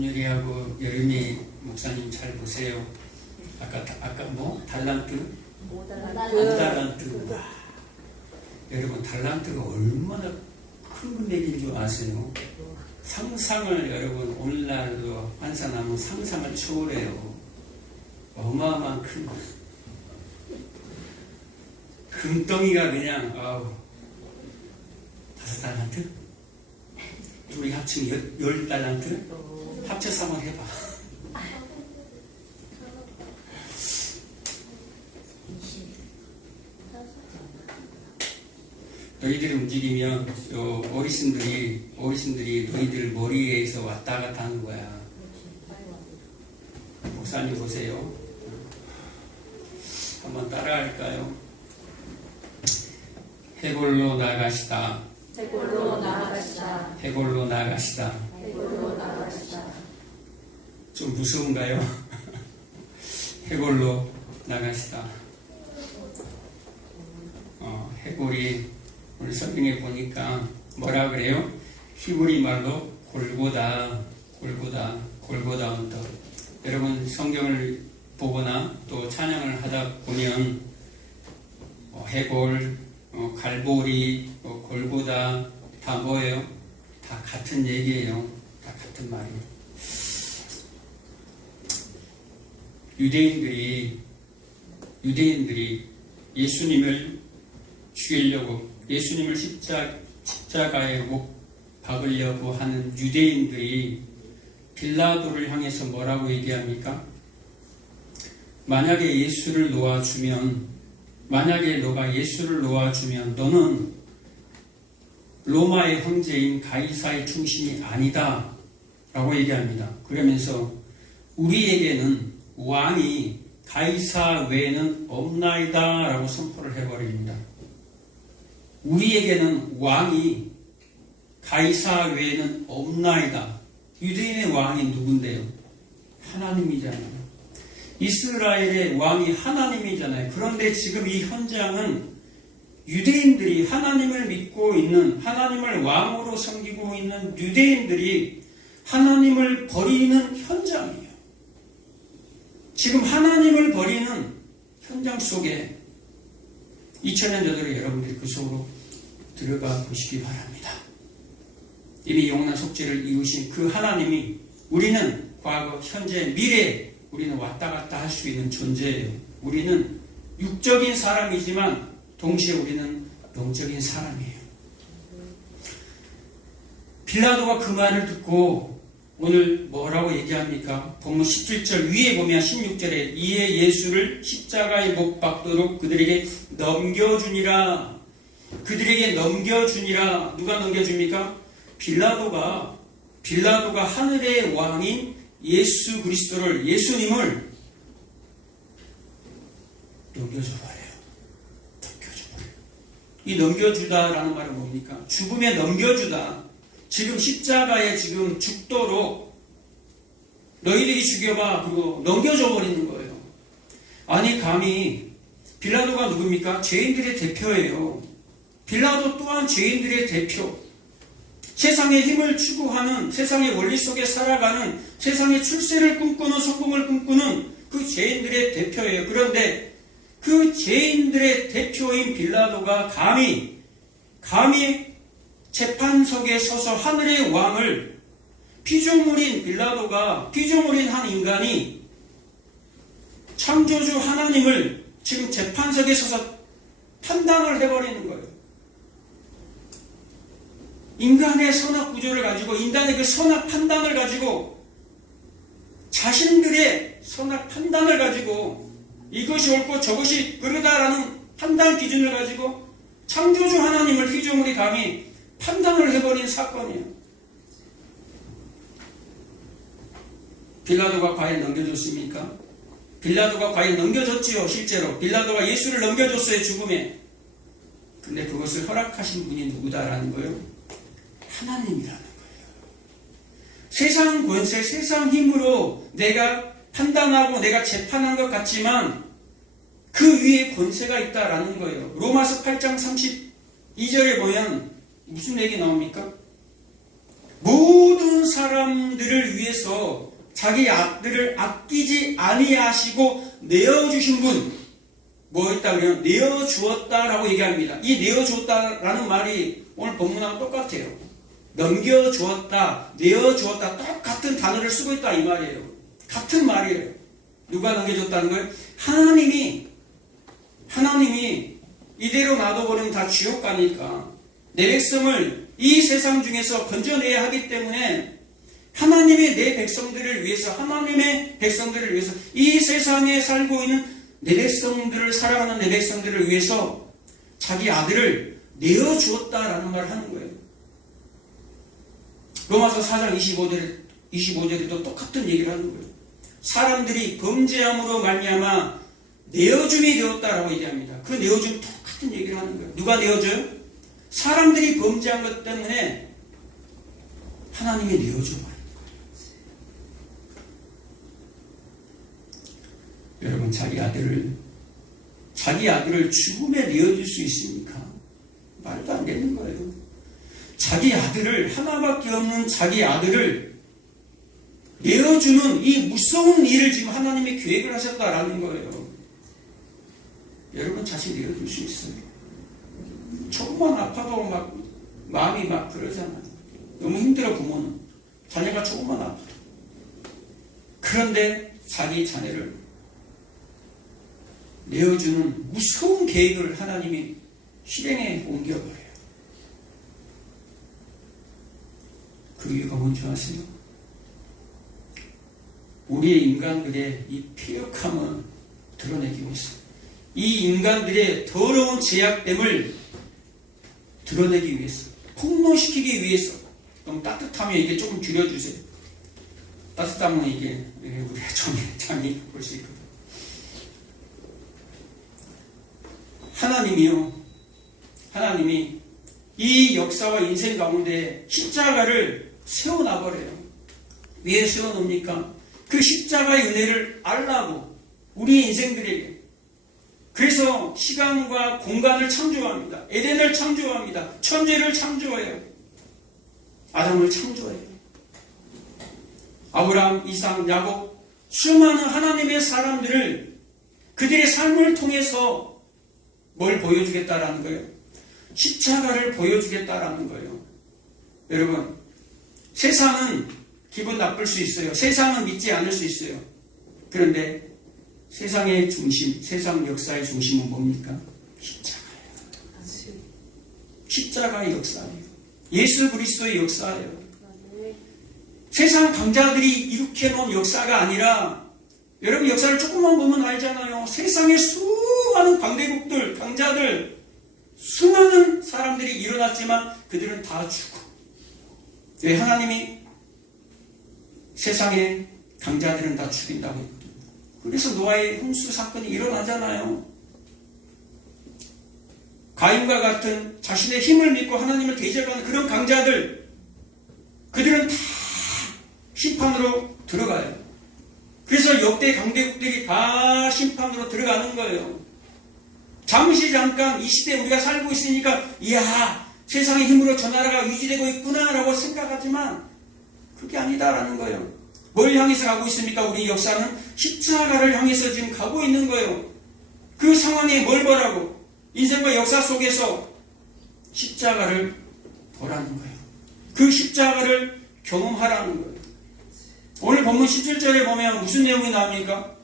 권율이하고 여름이 목사님 잘 보세요. 아까 뭐 달란트? 5달란트. 여러분 달란트가 얼마나 큰 금액인 줄 아세요? 상상을 여러분 오늘날로 환산하면 상상을 초월해요. 어마어마한 큰 금덩이가 그냥 5달란트? 둘이 합치면 10달란트? 합쳐서 한번 해봐. 너희들이 움직이면 어르신들이 너희들 머리에서 왔다 갔다 하는 거야. 목사님 보세요. 한번 따라할까요? 해골로 나가시다. 해골로 나가시다. 해골로 나가시다. 해골로 나가시다. 좀 무서운가요? 해골로 나가시다. 해골이 오늘 성경에 보니까 뭐라 그래요? 히브리 말로 골고다 언덕. 여러분 성경을 보거나 또 찬양을 하다 보면 해골, 갈보리, 골고다 다 뭐예요? 다 같은 얘기예요. 다 같은 말이에요. 유대인들이 예수님을 죽이려고 예수님을 십자가에 못 박으려고 하는 유대인들이 빌라도를 향해서 뭐라고 얘기합니까? 만약에 너가 예수를 놓아주면 너는 로마의 황제인 가이사의 충신이 아니다 라고 얘기합니다. 그러면서 우리에게는 왕이 가이사 외에는 없나이다 라고 선포를 해버립니다. 우리에게는 왕이 가이사 외에는 없나이다. 유대인의 왕이 누군데요? 하나님이잖아요. 이스라엘의 왕이 하나님이잖아요. 그런데 지금 이 현장은 유대인들이 하나님을 믿고 있는, 하나님을 왕으로 섬기고 있는 유대인들이 하나님을 버리는 현장이에요. 지금 하나님을 버리는 현장 속에 2000년 전으로 여러분들이 그 속으로 들어가 보시기 바랍니다. 이미 영원한 속죄를 이루신 그 하나님이 우리는 과거, 현재, 미래 우리는 왔다 갔다 할 수 있는 존재예요. 우리는 육적인 사람이지만 동시에 우리는 영적인 사람이에요. 빌라도가 그 말을 듣고 오늘 뭐라고 얘기합니까? 본문 17절 위에 보면 16절에 이에 예수를 십자가에 못 박도록 그들에게 넘겨주니라. 누가 넘겨줍니까? 빌라도가 하늘의 왕인 예수님을 넘겨줘버려요. 이 넘겨주다라는 말은 뭡니까? 죽음에 넘겨주다. 지금 십자가에 지금 죽도록 너희들이 죽여봐. 그리고 넘겨줘 버리는 거예요. 아니 감히 빌라도가 누굽니까? 죄인들의 대표예요. 빌라도 또한 죄인들의 대표. 세상의 힘을 추구하는, 세상의 원리 속에 살아가는, 세상의 출세를 꿈꾸는, 성공을 꿈꾸는 그 죄인들의 대표예요. 그런데 그 죄인들의 대표인 빌라도가 감히 재판석에 서서 하늘의 왕을 피조물인 한 인간이 창조주 하나님을 지금 재판석에 서서 판단을 해버리는 거예요. 인간의 선악 구조를 가지고, 인간의 그 선악 판단을 가지고, 자신들의 선악 판단을 가지고, 이것이 옳고 저것이 그르다라는 판단 기준을 가지고 창조주 하나님을 피조물이 감히 판단을 해버린 사건이에요. 빌라도가 과연 넘겨줬습니까? 빌라도가 과연 넘겨줬지요. 실제로 빌라도가 예수를 넘겨줬어요. 죽음에. 근데 그것을 허락하신 분이 누구다라는 거예요? 하나님이라는 거예요. 세상 권세, 세상 힘으로 내가 판단하고 내가 재판한 것 같지만 그 위에 권세가 있다라는 거예요. 로마서 8장 32절에 보면 무슨 얘기 나옵니까? 모든 사람들을 위해서 자기 아들을 아끼지 아니하시고 내어주신 분, 뭐였다 그래요? 내어주었다라고 얘기합니다. 이 내어주었다라는 말이 오늘 본문하고 똑같아요. 넘겨주었다, 내어주었다, 똑같은 단어를 쓰고 있다 이 말이에요. 같은 말이에요. 누가 넘겨줬다는 거예요? 하나님이 이대로 놔둬버리면 다 지옥 가니까 내 백성을 이 세상 중에서 건져내야 하기 때문에 하나님의 내 백성들을 위해서, 하나님의 백성들을 위해서, 이 세상에 살고 있는 내 백성들을, 사랑하는 내 백성들을 위해서 자기 아들을 내어주었다라는 말을 하는 거예요. 로마서 4장 25절에도 똑같은 얘기를 하는 거예요. 사람들이 범죄함으로 말미암아 내어줌이 되었다라고 얘기합니다. 그 내어줌 똑같은 얘기를 하는 거예요. 누가 내어줘요? 사람들이 범죄한 것 때문에 하나님이 내어줘 버린 거예요. 여러분, 자기 아들을 죽음에 내어줄 수 있습니까? 말도 안 되는 거예요. 자기 아들을, 하나밖에 없는 자기 아들을 내어주는 이 무서운 일을 지금 하나님이 계획을 하셨다라는 거예요. 여러분, 자식 내어줄 수 있어요. 조금만 아파도 막 마음이 막 그러잖아요. 너무 힘들어, 부모는. 자녀가 조금만 아파도. 그런데 자기 자녀를 내어주는 무서운 계획을 하나님이 실행에 옮겨버려요. 그 이유가 뭔지 아세요? 우리의 인간들의 이 피력함을 드러내기 위해서, 이 인간들의 더러운 죄악됨을 드러내기 위해서, 폭로시키기 위해서. 너무 따뜻하면 이게 조금 줄여주세요. 따뜻하면 이게 우리가 장이 볼 수 있거든. 하나님이 이 역사와 인생 가운데 십자가를 세워놔버려요. 왜 세워놓습니까? 그 십자가의 은혜를 알라고, 우리 인생들에게. 그래서 시간과 공간을 창조합니다. 에덴을 창조합니다. 천지를 창조해요. 아담을 창조해요. 아브라함, 이삭, 야곱, 수많은 하나님의 사람들을 그들의 삶을 통해서 뭘 보여주겠다라는 거예요? 십자가를 보여주겠다라는 거예요. 여러분, 세상은 기분 나쁠 수 있어요. 세상은 믿지 않을 수 있어요. 그런데 세상의 중심, 세상 역사의 중심은 뭡니까? 십자가예요. 십자가의 역사예요. 예수 그리스도의 역사예요. 세상 강자들이 이렇게 놓은 역사가 아니라, 여러분 역사를 조금만 보면 알잖아요. 세상에 수많은 강대국들, 강자들, 수많은 사람들이 일어났지만 그들은 다 죽고. 왜? 하나님이 세상의 강자들은 다 죽인다고 했거든요. 그래서 노아의 홍수 사건이 일어나잖아요. 가인과 같은 자신의 힘을 믿고 하나님을 대적하는 그런 강자들, 그들은 다 심판으로 들어가요. 그래서 역대 강대국들이 다 심판으로 들어가는 거예요. 잠깐 이 시대에 우리가 살고 있으니까 이야, 세상의 힘으로 저 나라가 유지되고 있구나라고 생각하지만 그게 아니다라는 거예요. 뭘 향해서 가고 있습니까? 우리 역사는 십자가를 향해서 지금 가고 있는 거예요. 그 상황에 뭘 보라고? 인생과 역사 속에서 십자가를 보라는 거예요. 그 십자가를 경험하라는 거예요. 오늘 본문 17절에 보면 무슨 내용이 나옵니까?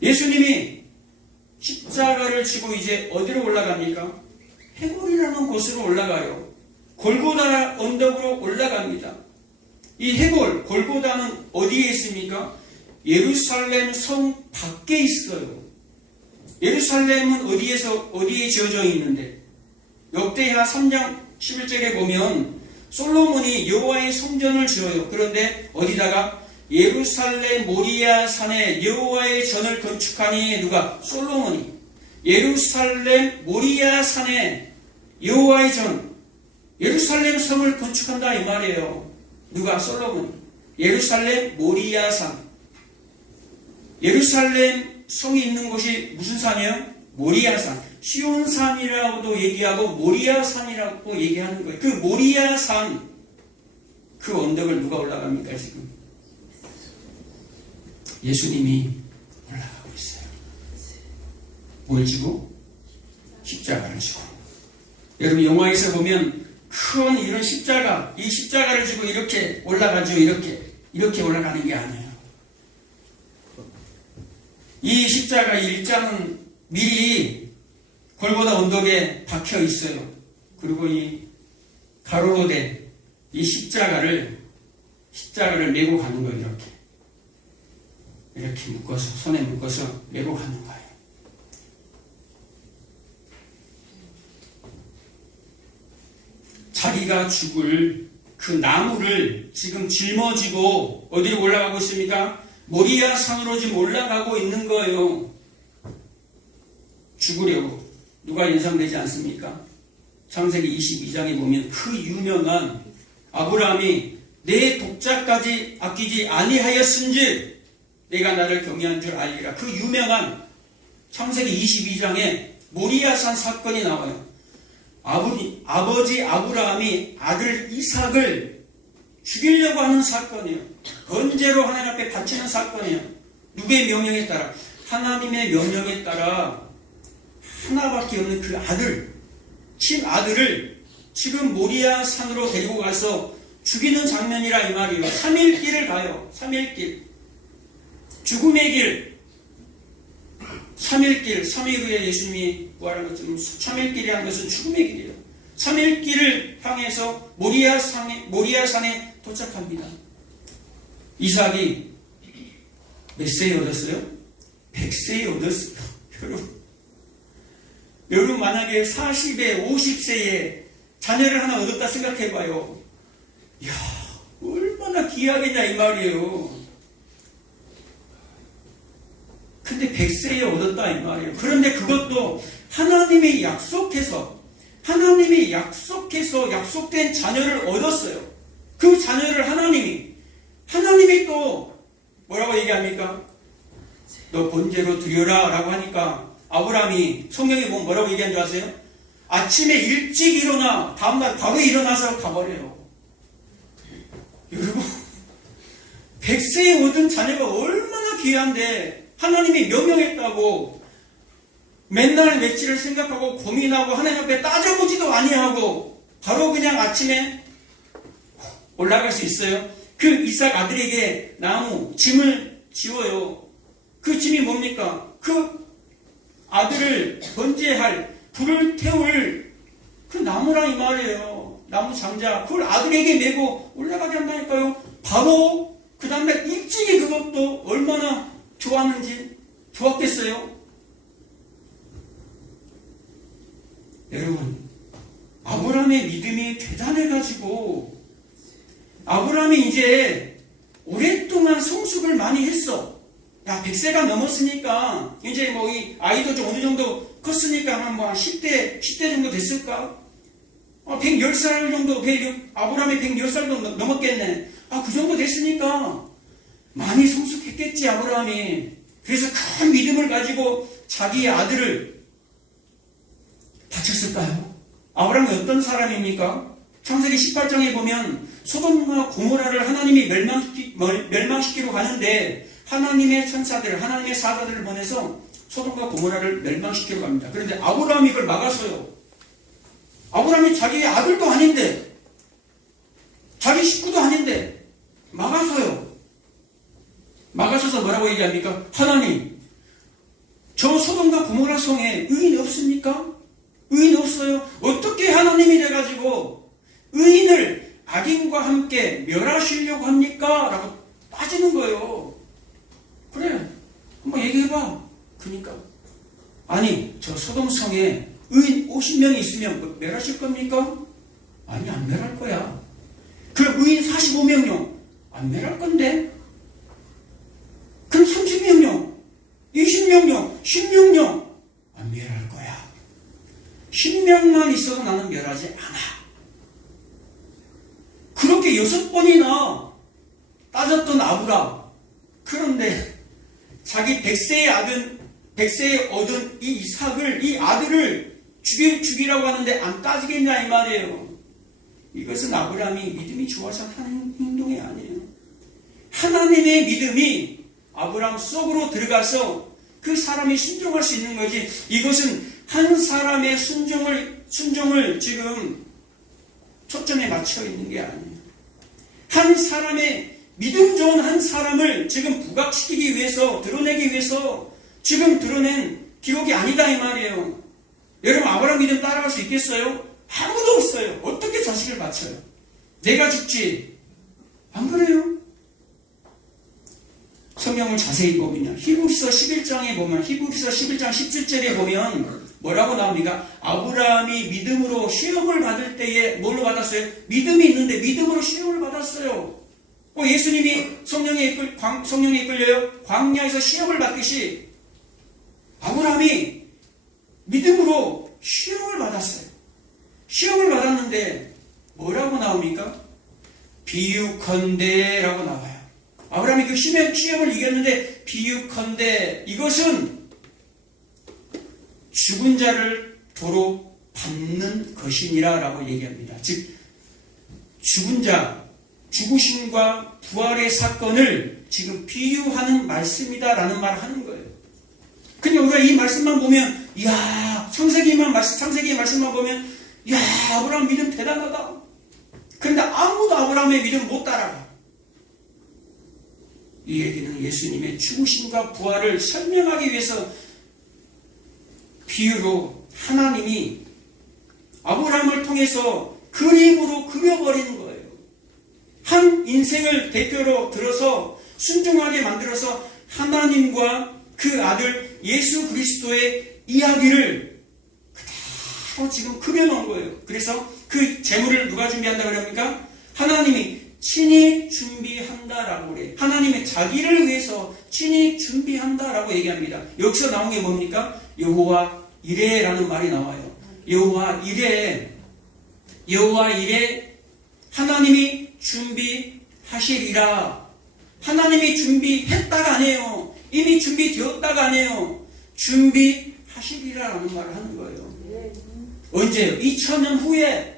예수님이 십자가를 지고 이제 어디로 올라갑니까? 해골이라는 곳으로 올라가요. 골고다 언덕으로 올라갑니다. 이 해골, 골고다는 어디에 있습니까? 예루살렘 성 밖에 있어요. 예루살렘은 어디에 지어져 있는데? 역대하 3장 11절에 보면 솔로몬이 여호와의 성전을 지어요. 그런데 어디다가? 예루살렘 모리아 산에 여호와의 전을 건축하니 누가? 솔로몬이. 예루살렘 모리아 산에 여호와의 전, 예루살렘 성을 건축한다 이 말이에요. 누가? 솔로몬이. 예루살렘 모리아 산. 예루살렘 성이 있는 곳이 무슨 산이에요? 모리아 산. 시온산이라고도 얘기하고 모리아 산이라고 얘기하는 거예요. 그 모리아 산, 그 언덕을 누가 올라갑니까 지금? 예수님이 올라가고 있어요. 뭘 지고? 십자가를 지고. 여러분 영화에서 보면 큰 이런 십자가, 이 십자가를 지고 이렇게 올라가죠. 이렇게 올라가는 게 아니에요. 이 십자가 일장은 미리 골고다 언덕에 박혀 있어요. 그리고 이 가로로 된 이 십자가를 메고 가는 거예요. 이렇게 묶어서, 손에 묶어서 메고 가는 거예요. 자기가 죽을 그 나무를 지금 짊어지고 어디로 올라가고 있습니까? 모리아 산으로 지금 올라가고 있는 거예요. 죽으려고. 누가 연상되지 않습니까? 창세기 22장에 보면 그 유명한 아브라함이 내 독자까지 아끼지 아니하였은즉 내가 나를 경외한 줄 알리라. 그 유명한 창세기 22장에 모리아산 사건이 나와요. 아버지 아브라함이 아들 이삭을 죽이려고 하는 사건이에요. 번제로 하나님 앞에 바치는 사건이에요. 누구의 명령에 따라? 하나님의 명령에 따라 하나밖에 없는 그 아들, 친아들을 지금 모리아 산으로 데리고 가서 죽이는 장면이라 이 말이에요. 3일 길을 가요. 3일 길. 죽음의 길. 3일 길. 3일 후에 예수님이 부활한 것처럼 3일 길이라는 것은 죽음의 길이에요. 3일 길을 향해서 모리아 산에 도착합니다. 이삭이 몇 세에 얻었어요? 100세에 얻었어요. 여러분 만약에 40에 50세에 자녀를 하나 얻었다 생각해봐요. 이야, 얼마나 귀하겠냐 이 말이에요. 근데 100세에 얻었다 이 말이에요. 그런데 그것도 하나님이 약속해서 약속된 자녀를 얻었어요. 그 자녀를 하나님이 또 뭐라고 얘기합니까? 너 번제로 드려라 라고 하니까 아브라함이 성경에 보면 뭐라고 얘기한 줄 아세요? 아침에 일찍 일어나 다음날 바로 일어나서 가버려요. 여러분 100세에 얻은 자녀가 얼마나 귀한데 하나님이 명령했다고 맨날 며칠을 생각하고 고민하고 하나님 앞에 따져보지도 아니하고 바로 그냥 아침에 올라갈 수 있어요. 그 이삭 아들에게 나무 짐을 지워요. 그 짐이 뭡니까? 그 아들을 번제할 불을 태울 그 나무라 이 말이에요. 나무 장자 그걸 아들에게 메고 올라가게 한다니까요. 바로 그 다음날 일찍이 그것도 얼마나 좋았겠어요. 여러분 아브라함의 믿음이 대단해가지고 아브라함이 이제 오랫동안 성숙을 많이 했어. 야 100세가 넘었으니까 이제 뭐 이 아이도 좀 어느 정도 컸으니까 한 10대 정도 됐을까? 110살 정도 아브라함이 110살도 넘었겠네. 그 정도 됐으니까 많이 성숙했겠지 아브라함이. 그래서 큰 믿음을 가지고 자기의 아들을 바쳤을까요? 아브라함이 어떤 사람입니까? 창세기 18장에 보면 소돔과 고모라를 하나님이 멸망시키러 가는데 하나님의 천사들, 하나님의 사자들을 보내서 소돔과 고모라를 멸망시키러 갑니다. 그런데 아브라함이 그걸 막았어요. 아브라함이 자기의 아들도 아닌데 자기 식구도 아닌데 막아서요. 막아서서 뭐라고 얘기합니까? 하나님, 저 소돔과 고모라 성에 의인이 없습니까? 의인이 없어요. 어떻게 하나님이 돼가지고 의인을 악인과 함께 멸하시려고 합니까? 라고 따지는 거예요. 그래, 한번 얘기해봐. 그러니까 아니, 저 소돔성에 의인 50명이 있으면 멸하실 겁니까? 아니, 안 멸할 거야. 그럼 의인 45명요? 안 멸할 건데? 그럼 30명요? 20명요? 10명요? 안 멸할 거야. 10명만 있어도 나는 멸하지 않아. 그렇게 6번이나 따졌던 아브람. 그런데 자기 100세에 얻은 이 이삭을, 이 아들을 죽이라고 하는데 안 따지겠냐 이 말이에요. 이것은 아브라함이 믿음이 좋아서 하는 행동이 아니에요. 하나님의 믿음이 아브라함 속으로 들어가서 그 사람이 순종할 수 있는 거지, 이것은 한 사람의 순종을 지금 초점에 맞춰 있는 게 아니에요. 한 사람의 믿음 좋은 한 사람을 지금 부각시키기 위해서, 드러내기 위해서 지금 드러낸 기록이 아니다 이 말이에요. 여러분, 아브라함 믿음 따라갈 수 있겠어요? 아무도 없어요. 어떻게 자식을 바쳐요? 내가 죽지. 안 그래요? 성경을 자세히 보면요, 히브리서 11장에 보면, 히브리서 11장 17절에 보면 뭐라고 나옵니까? 아브라함이 믿음으로 시험을 받을 때에 뭘로 받았어요? 믿음이 있는데 믿음으로 시험을 받았어요. 예수님이 성령에 이끌려요? 광야에서 시험을 받듯이 아브라함이 믿음으로 시험을 받았어요. 시험을 받았는데 뭐라고 나옵니까? 비유컨대라고 나와요. 아브라함이 그 시험을 이겼는데, 비유컨대, 이것은 죽은 자를 도로 받는 것이니라 라고 얘기합니다. 즉 죽은 자, 죽으심과 부활의 사건을 지금 비유하는 말씀이다 라는 말을 하는 거예요. 근데 우리가 이 말씀만 보면, 이야, 창세기의 말씀만 보면, 이야, 아브라함 믿음 대단하다. 그런데 아무도 아브라함의 믿음을 못 따라가. 이 얘기는 예수님의 죽으심과 부활을 설명하기 위해서 비유로 하나님이 아브라함을 통해서 그림으로 그려버리는 거예요. 한 인생을 대표로 들어서 순종하게 만들어서 하나님과 그 아들 예수 그리스도의 이야기를 그대로 지금 그려놓은 거예요. 그래서 그 제물을 누가 준비한다고 그럽니까? 하나님이 친히 준비한다라고 그래요. 하나님의 자기를 위해서 친히 준비한다라고 얘기합니다. 여기서 나온 게 뭡니까? 여호와 이레라는 말이 나와요. 여호와 이레, 하나님이 준비하시리라. 하나님이 준비했다가 아니에요. 이미 준비되었다가 아니에요. 준비하시리라라는 말을 하는 거예요. 언제요? 2000년 후에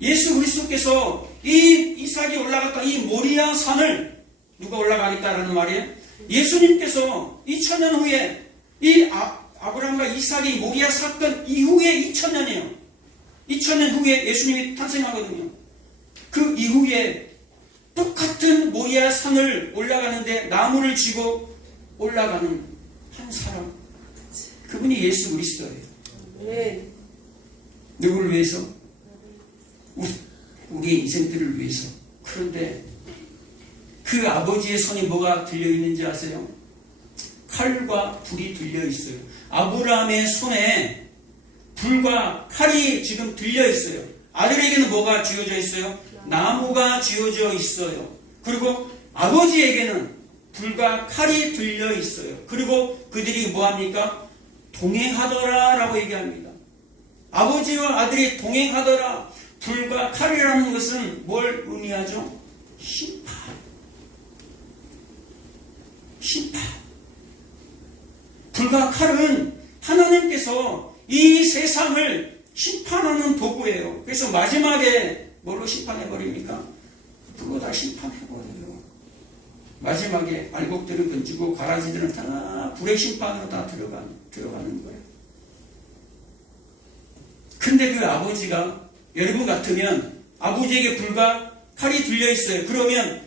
예수 그리스도께서 이 이삭이 올라갔다 이 모리아 산을 누가 올라가겠다라는 말이에요? 예수님께서 2000년 후에 이 아브라함과 이삭이 모리아 사건 이후에 2000년이에요. 2000년 후에 예수님이 탄생하거든요. 그 이후에 똑같은 모리아 산을 올라가는데 나무를 쥐고 올라가는 한 사람, 그분이 예수 그리스도예요. 누구를 위해서? 우리의 인생들을 위해서. 그런데 그 아버지의 손에 뭐가 들려있는지 아세요? 칼과 불이 들려있어요. 아브라함의 손에 불과 칼이 지금 들려있어요. 아들에게는 뭐가 쥐어져 있어요? 나무가 쥐어져 있어요. 그리고 아버지에게는 불과 칼이 들려있어요. 그리고 그들이 뭐합니까? 동행하더라 라고 얘기합니다. 아버지와 아들이 동행하더라. 불과 칼이라는 것은 뭘 의미하죠? 심판. 불과 칼은 하나님께서 이 세상을 심판하는 도구예요. 그래서 마지막에 뭘로 심판해버립니까? 불로 다 심판해버려요. 마지막에 알곡들을 건지고 가라지들은 다 불의 심판으로 다 들어가는 거예요. 근데 그 아버지가, 여러분 같으면 아버지에게 불과 칼이 들려있어요. 그러면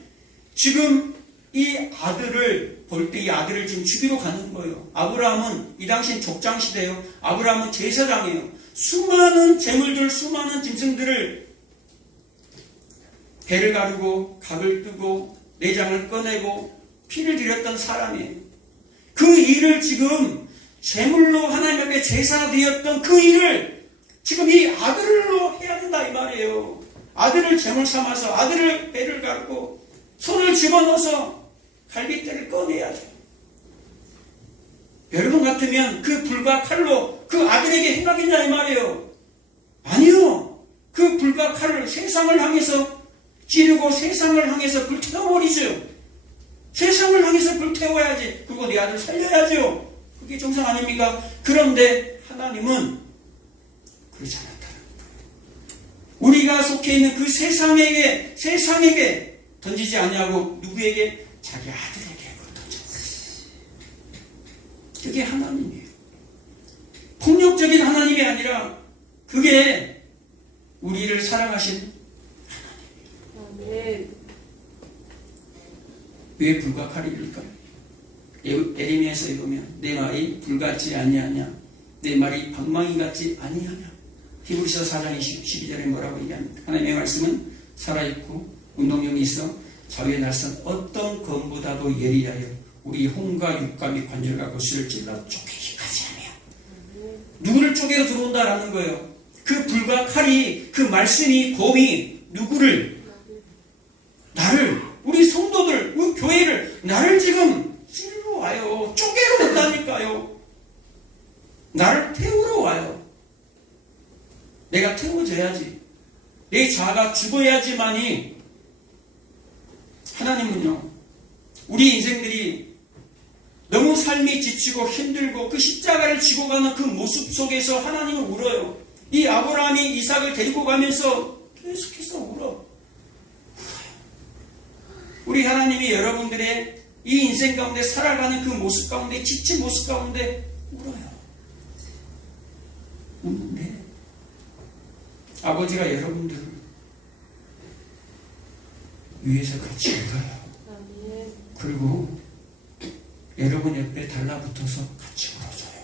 지금 이 아들을 볼 때 이 아들을 지금 죽이러 가는 거예요. 아브라함은 이 당시엔 족장시대예요. 아브라함은 제사장이에요. 수많은 재물들, 수많은 짐승들을 배를 가르고 각을 뜨고 내장을 꺼내고 피를 드렸던 사람이에요. 그 일을 지금 제물로 하나님 앞에 제사되었던 그 일을 지금 이 아들로 해야 된다 이 말이에요. 아들을 제물 삼아서 아들을 배를 가르고 손을 집어넣어서 갈빗대를 꺼내야 돼요. 여러분 같으면 그 불과 칼로 그 아들에게 행하겠냐 이 말이에요. 아니요. 그 불과 칼을 세상을 향해서 찌르고 세상을 향해서 불태워버리죠. 세상을 향해서 불태워야지. 그리고 내 아들 살려야죠. 그게 정상 아닙니까? 그런데 하나님은 그렇지 않았다는 우리가 속해 있는 그 세상에게 던지지 아니하고 누구에게? 자기 아들에게 던졌어요. 그게 하나님이에요. 폭력적인 하나님이 아니라 그게 우리를 사랑하신 아멘. 왜 불과 칼이일까요? 에레미야서에 보면 내 말이 불같지 아니하냐, 내 말이 방망이 같지 아니하냐. 히브리서 4장 12절에 뭐라고 얘기합니까? 하나님의 말씀은 살아있고 운동력이 있어 자위에 나선 어떤 검보다도 예리하여 우리 혼과 육과 및 관절과 고수를 찔러 쪼개기까지 하며. 누구를 쪼개어 들어온다라는 거예요. 그 불과 칼이, 그 말씀이, 검이 누구를, 나를, 우리 성도들, 우리 교회를, 나를 지금 찔러 와요. 쪼개러 온다니까요. 나를 태우러 와요. 내가 태워져야지. 내 자아가 죽어야지만이. 하나님은요, 우리 인생들이 너무 삶이 지치고 힘들고 그 십자가를 지고 가는 그 모습 속에서 하나님은 울어요. 이 아브라함이 이삭을 데리고 가면서 계속해서 울어. 우리 하나님이 여러분들의 이 인생 가운데 살아가는 그 모습 가운데, 지친 모습 가운데 울어요. 우는데 아버지가 여러분들을 위에서 같이 울어요. 그리고 여러분 옆에 달라붙어서 같이 울어줘요.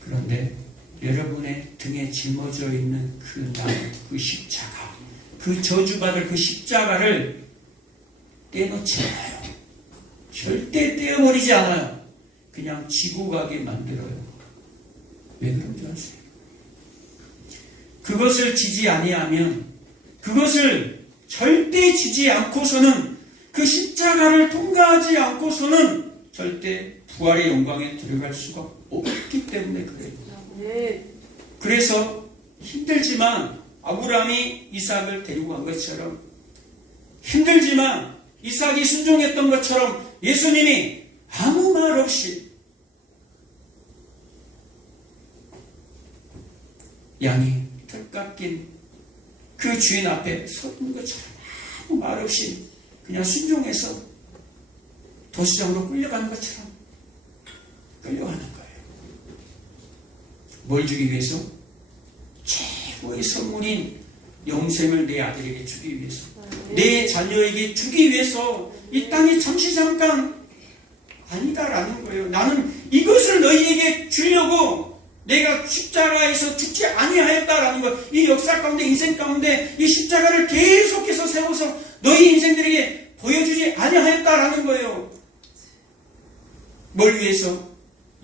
그런데 여러분의 등에 짊어져 있는 그 나무, 그 십자가, 그 저주받을 그 십자가를 떼놓지 않아요. 절대 떼어버리지 않아요. 그냥 지고 가게 만들어요. 왜 그런 줄 아세요? 그것을 지지 아니하면, 그것을 절대 지지 않고서는, 그 십자가를 통과하지 않고서는 절대 부활의 영광에 들어갈 수가 없기 때문에 그래요. 그래서 힘들지만 아브라함이 이삭을 데리고 간 것처럼, 힘들지만 이삭이 순종했던 것처럼 예수님이 아무 말 없이 양이 털 깎인 그 주인 앞에 섰던 것처럼 아무 말 없이 그냥 순종해서 도시장으로 끌려가는 것처럼 끌려가는 거예요. 뭘 주기 위해서? 최고의 선물인 영생을 내 아들에게 주기 위해서, 내 자녀에게 주기 위해서 이 땅에 잠시 잠깐 아니다라는 거예요. 나는 이것을 너희에게 주려고 내가 십자가에서 죽지 아니하였다라는 것. 이 역사 가운데, 인생 가운데 이 십자가를 계속해서 세워서 너희 인생들에게 보여주지 아니하였다라는 거예요. 뭘 위해서?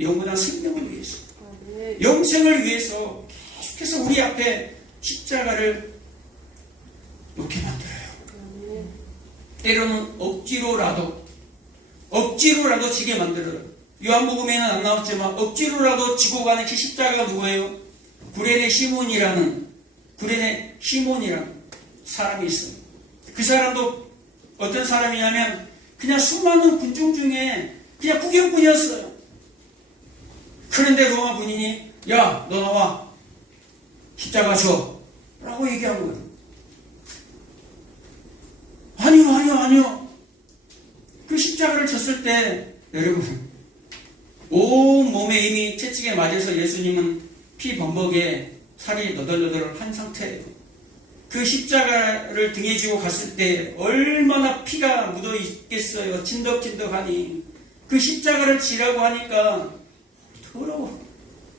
영원한 생명을 위해서, 영생을 위해서 계속해서 우리 앞에 십자가를 놓게 만들어요. 때로는 억지로라도 지게 만들어요. 요한복음에는 안 나왔지만 억지로라도 지고 가는 그 십자가가 누구예요? 구레네 시몬이라는 사람이 있어요. 그 사람도 어떤 사람이냐면 그냥 수많은 군중 중에 그냥 구경꾼이었어요. 그런데 로마 군인이 야, 너 나와, 십자가 줘 라고 얘기한 거예요. 아니요. 그 십자가를 졌을 때 여러분, 온 몸에 이미 채찍에 맞아서 예수님은 피 범벅에 살이 너덜너덜한 상태예요. 그 십자가를 등에 지고 갔을 때 얼마나 피가 묻어 있겠어요. 진덕진덕하니. 그 십자가를 지라고 하니까 더러워,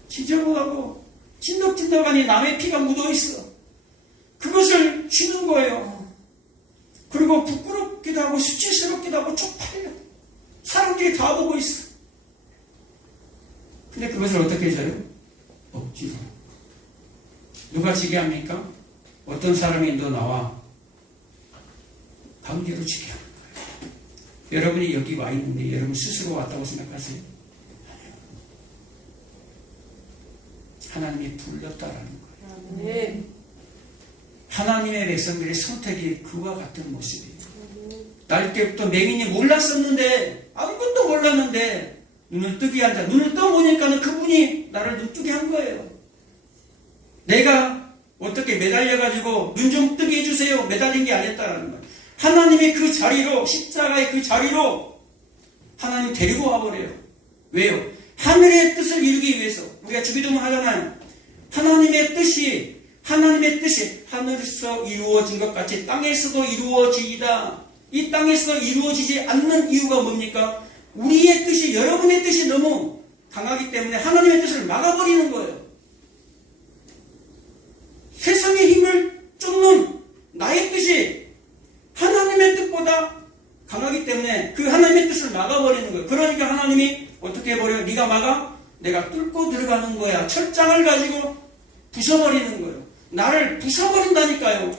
지저분하고 진덕진덕하니 남의 피가 묻어 있어. 그것을 쥐는 거예요. 그리고 부끄럽기도 하고 수치스럽기도 하고 쪽팔려. 사람들이 다 보고 있어. 근데 그것을 어떻게 해줘요? 억지로. 누가 지게 합니까? 어떤 사람이 너 나와, 강제로 지게 하는 거예요. 여러분이 여기 와 있는데 여러분 스스로 왔다고 생각하세요? 아니요. 하나님이 불렀다라는 거예요. 네. 하나님의 백성들의 선택이 그와 같은 모습이에요. 날 때부터 맹인이 몰랐었는데, 아무것도 몰랐는데 눈을 뜨게 한다. 눈을 떠보니까는 그분이 나를 눈뜨게 한 거예요. 내가 어떻게 매달려가지고 눈 좀 뜨게 해주세요. 매달린 게 아니었다라는 거예요. 하나님의 그 자리로, 십자가의 그 자리로 하나님 데리고 와버려요. 왜요? 하늘의 뜻을 이루기 위해서. 우리가 주기도문 하잖아요. 하나님의 뜻이 하늘에서 이루어진 것 같이 땅에서도 이루어지이다. 이 땅에서 이루어지지 않는 이유가 뭡니까? 우리의 뜻이, 여러분의 뜻이 너무 강하기 때문에 하나님의 뜻을 막아버리는 거예요. 세상의 힘을 쫓는 나의 뜻이 하나님의 뜻보다 강하기 때문에 그 하나님의 뜻을 막아버리는 거예요. 그러니까 하나님이 어떻게 해버려요? 네가 막아? 내가 뚫고 들어가는 거야. 철장을 가지고 부숴버리는 거예요. 나를 부숴버린다니까요.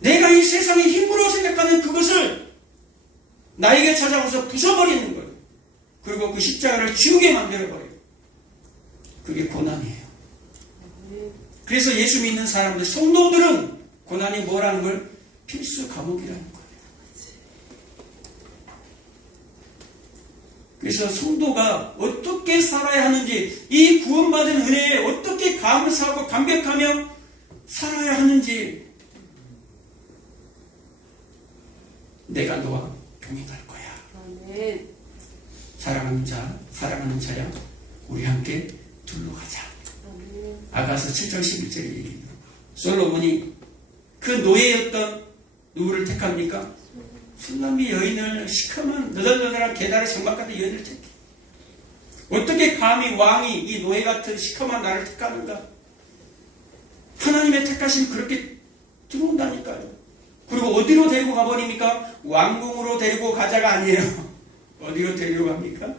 내가 이 세상의 힘으로 생각하는 그것을 나에게 찾아와서 부숴버리는 거예요. 그리고 그 십자가를 지우게 만들어버려요. 그게 고난이에요. 그래서 예수 믿는 사람들, 성도들은 고난이 뭐라는 걸 필수 과목이라는 거예요. 그래서 성도가 어떻게 살아야 하는지, 이 구원받은 은혜에 어떻게 감사하고 감격하며 살아야 하는지, 내가 너와 동행할 거야. 아멘. 사랑하는 자, 사랑하는 자야, 우리 함께 둘러 가자. 아멘. 아가서 7장 11절에 얘기합니다. 솔로몬이 그 노예였던 누구를 택합니까? 술람비 여인을, 시커먼 너덜너덜한 계달의 장막 같은 여인을 택해. 어떻게 감히 왕이 이 노예 같은 시커먼 나를 택하는가? 하나님의 택하심이 그렇게 들어온다니까요. 그리고 어디로 데리고 가버립니까? 왕궁으로 데리고 가자가 아니에요. 어디로 데리고 갑니까?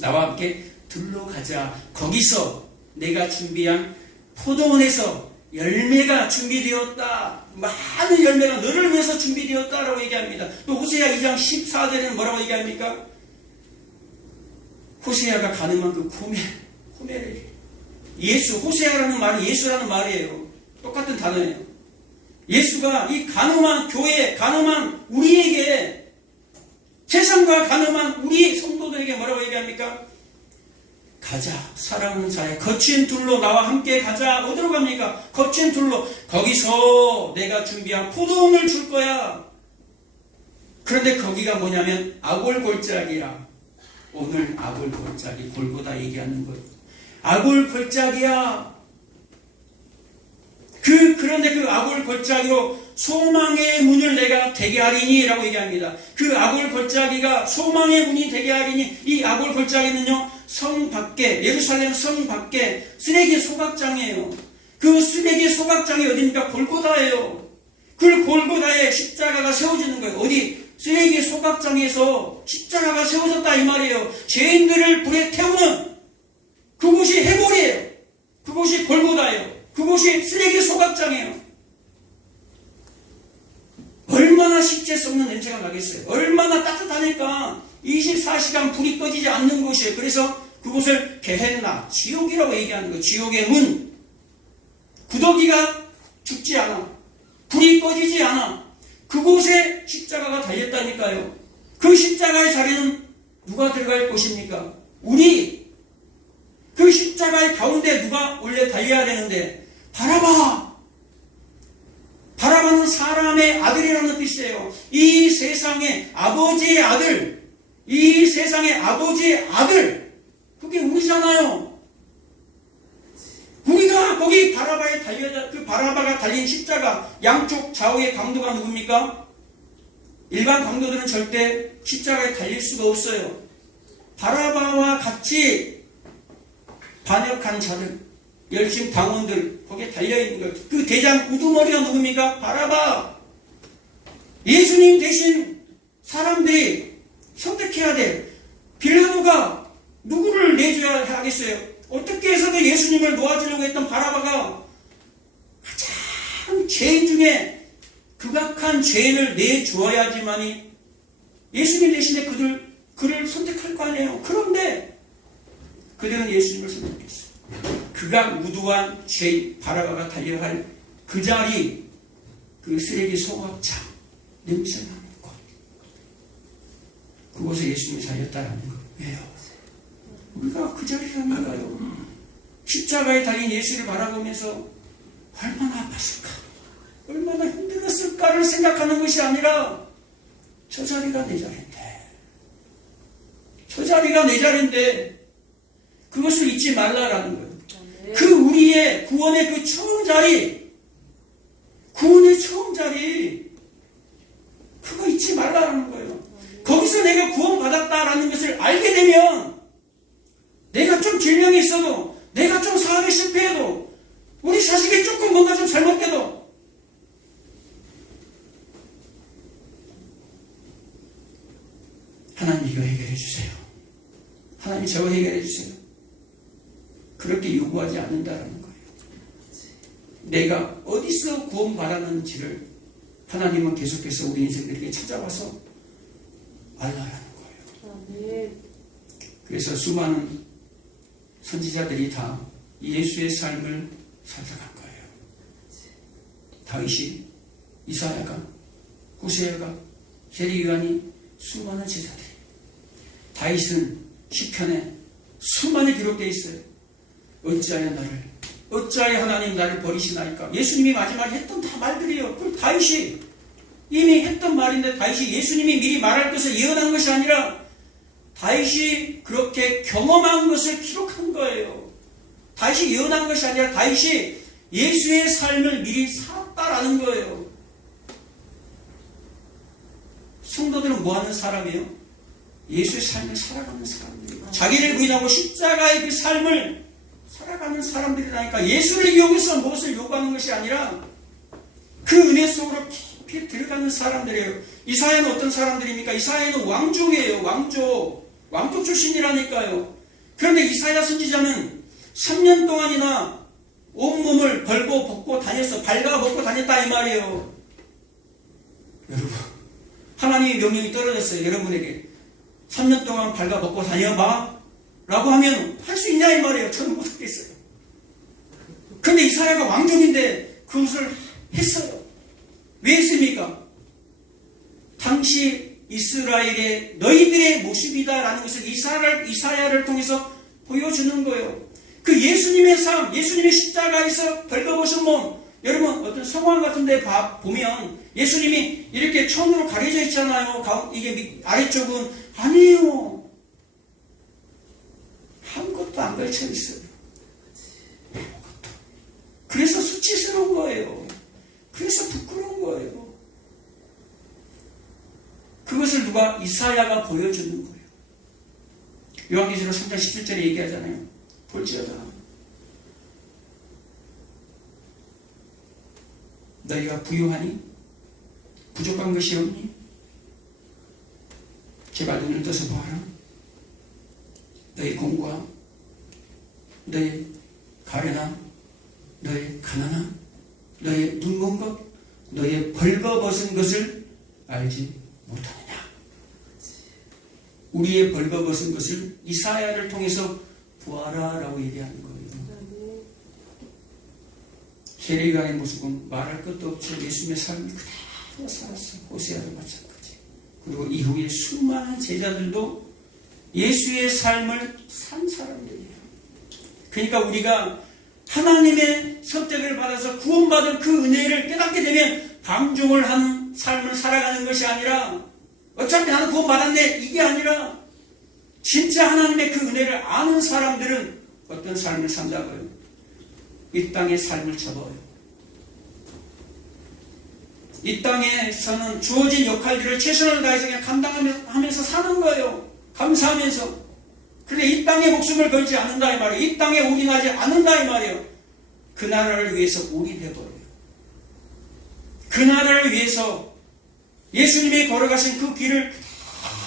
나와 함께 둘러가자. 거기서 내가 준비한 포도원에서 열매가 준비되었다. 많은 열매가 너를 위해서 준비되었다라고 얘기합니다. 또 호세아 2장 14절에는 뭐라고 얘기합니까? 호세아가 가늠한 그 고멜을, 예수, 호세아라는 말은 예수라는 말이에요. 똑같은 단어예요. 예수가 이 가늠한 교회, 가늠한 우리에게, 세상과 가늠한 우리 성도들에게 뭐라고 얘기합니까? 가자. 사랑하는 자의 거친 둘로 나와 함께 가자. 어디로 갑니까? 거친 둘로. 거기서 내가 준비한 포도원을 줄 거야. 그런데 거기가 뭐냐면 아골골짜기라. 오늘 아골골짜기, 골고다 얘기하는 거예요. 아골골짜기야. 그런데 그 아골골짜기로 소망의 문을 내가 되게 하리니 라고 얘기합니다. 그 아골골짜기가 소망의 문이 되게 하리니, 이 아골골짜기는요, 성 밖에, 예루살렘 성 밖에 쓰레기 소각장이에요. 그 쓰레기 소각장이 어디입니까? 골고다예요. 그 골고다에 십자가가 세워지는 거예요. 어디? 쓰레기 소각장에서 십자가가 세워졌다 이 말이에요. 죄인들을 불에 태우는 그곳이 해골이에요. 그곳이 골고다예요. 그곳이 쓰레기 소각장이에요. 얼마나 식재 썩는 냄새가 나겠어요. 얼마나 따뜻하니까 24시간 불이 꺼지지 않는 곳이에요. 그래서 그곳을 게헨나, 지옥이라고 얘기하는 거예요. 지옥의 문. 구더기가 죽지 않아. 불이 꺼지지 않아. 그곳에 십자가가 달렸다니까요. 그 십자가의 자리는 누가 들어갈 곳입니까? 우리. 그 십자가의 가운데 누가 원래 달려야 되는데, 바라바. 바라바는 사람의 아들이라는 뜻이에요. 이 세상의 아버지의 아들, 이 세상의 아버지의 아들, 그게 우리잖아요. 우리가 거기 바라바에 그 바라바가 달린 십자가, 양쪽 좌우의 강도가 누굽니까? 일반 강도들은 절대 십자가에 달릴 수가 없어요. 바라바와 같이 반역한 자들, 열심 당원들, 거기에 달려있는 거예요. 그 대장 우두머리가 누굽니까? 바라바. 예수님 대신 사람들이 선택해야 돼. 빌라도가 누구를 내줘야 하겠어요? 어떻게 해서도 예수님을 놓아주려고 했던 바라바가 가장 죄인 중에 극악한 죄인을 내주어야지만이 예수님 대신에 그를 선택할 거 아니에요. 그런데 그들은 예수님을 선택했어요. 극악 우두한 죄인 바라바가 달려야 할 그 자리, 그 쓰레기 소각장, 냄새나는 곳, 그곳에 예수님이 살렸다라는 거예요. 왜요? 우리가 그 자리라니까요. 십자가에 달린 예수를 바라보면서 얼마나 아팠을까, 얼마나 힘들었을까를 생각하는 것이 아니라 저 자리가 내 자리인데, 저 자리가 내 자리인데 그것을 잊지 말라라는 거예요. 그 우리의 구원의 그 처음 자리, 구원의 처음 자리, 그거 잊지 말라는 거예요. 거기서 내가 구원받았다라는 것을 알게 되면 내가 좀 질병이 있어도, 내가 좀 사업에 실패해도, 우리 자식이 조금 뭔가 좀 잘못돼도 하나님 이거 해결해 주세요. 하나님 저거 해결해 주세요. 그렇게 요구하지 않는다라는 거예요. 내가 어디서 구원받았는지를 하나님은 계속해서 우리 인생들에게 찾아와서 알라라는 거예요. 그래서 수많은 선지자들이 다 예수의 삶을 살아간 거예요. 다윗이, 이사야가, 호세아가, 세리요한이, 수많은 제자들이. 다윗은 시편에 수많이 기록되어 있어요. 어찌하여 하나님 나를 버리시나이까. 예수님이 마지막에 했던 다 말들이에요. 그 다윗이 이미 했던 말인데, 다윗이 예수님이 미리 말할 것을 예언한 것이 아니라 다윗이 그렇게 경험한 것을 기록한 거예요. 다윗이 예언한 것이 아니라 다윗이 예수의 삶을 미리 살았다라는 거예요. 성도들은 뭐하는 사람이에요? 예수의 삶을 살아가는 사람들이에요. 자기를 부인하고 십자가의 그 삶을 살아가는 사람들이라니까. 예수를 이용해서 무엇을 요구하는 것이 아니라 그 은혜 속으로 깊이 들어가는 사람들이에요. 이사야는 어떤 사람들입니까? 이사야는 왕족이에요. 왕족 출신이라니까요. 그런데 이사야 선지자는 3년 동안이나 온몸을 벌고 벗고 다녔어. 발가 벗고 다녔다 이 말이에요. 여러분, 하나님의 명령이 떨어졌어요. 여러분에게 3년 동안 발가 벗고 다녀봐 라고 하면 할 수 있냐 이 말이에요. 저는 못하겠어요. 그런데 이사야가 왕족인데 그것을 했어요. 왜 했습니까? 당시 이스라엘의 너희들의 모습이다라는 것을 이사야를 통해서 보여주는 거예요. 그 예수님의 삶, 예수님의 십자가에서 벌거벗은 몸, 여러분 어떤 성황 같은 데 보면 예수님이 이렇게 천으로 가려져 있잖아요. 이게 아래쪽은 아니에요. 아무것도 안 걸쳐 있어요. 아무것도. 그래서 수치스러운 거예요. 그래서 부끄러운 거예요. 그것을 누가? 이사야가 보여주는 거예요. 요한계시록 3장 17절에 얘기하잖아요. 볼지어다 너희가 부유하니? 부족한 것이 없니? 제발 눈을 떠서 보아라. 너희 공과 너희 가련함, 너희 가난함, 너희 눈먼 것, 너희 벌거벗은 것을 알지 못하느냐. 우리의 벌거벗은 것을 이사야를 통해서 보아라 라고 얘기하는 거예요. 세례요한의 모습은 말할 것도 없이 예수님의 삶이 그대로 살았어요. 호세아도 마찬가지. 그리고 이후에 수많은 제자들도 예수의 삶을 산 사람들이에요. 그러니까 우리가 하나님의 선택을 받아서 구원받은 그 은혜를 깨닫게 되면 방종을 하는 삶을 살아가는 것이 아니라 어차피 나는 구원받았네 이게 아니라 진짜 하나님의 그 은혜를 아는 사람들은 어떤 삶을 산다고요? 이 땅의 삶을 접어요. 이 땅에서는 주어진 역할들을 최선을 다해서 그냥 감당하면서 사는 거예요. 감사하면서. 그런데 이 땅에 목숨을 걸지 않는다 이 말이에요. 이 땅에 올인하지 않는다 이 말이에요. 그 나라를 위해서 올인해버려요. 그 나라를 위해서 예수님이 걸어가신 그 길을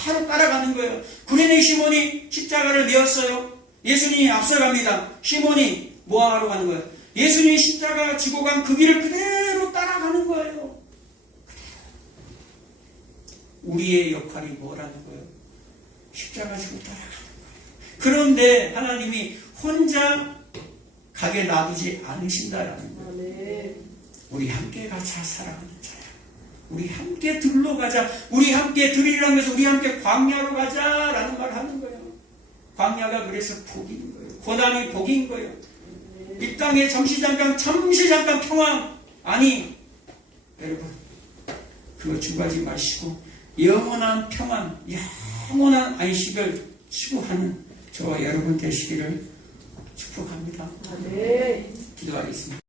바로 따라가는 거예요. 구레네 시몬이 십자가를 메었어요. 예수님이 앞서갑니다. 시몬이 뭐하러 가는 거예요? 예수님이 십자가 지고 간 그 길을 그대로 따라가는 거예요. 우리의 역할이 뭐라는 거예요? 십자가 지고 따라가는 거예요. 그런데 하나님이 혼자 가게 놔두지 않으신다라는 거예요. 우리 함께 가자 살아가는 자야. 우리 함께 들러 가자. 우리 함께 들이라면서 우리 함께 광야로 가자라는 말을 하는 거예요. 광야가 그래서 복인 거예요. 고난이 복인 거예요. 이 땅에 잠시 잠깐 평안. 아니, 여러분, 그거 주구하지 마시고 영원한 평안, 영원한 안식을 추구하는 저와 여러분 되시기를 축복합니다. 네. 기도하겠습니다.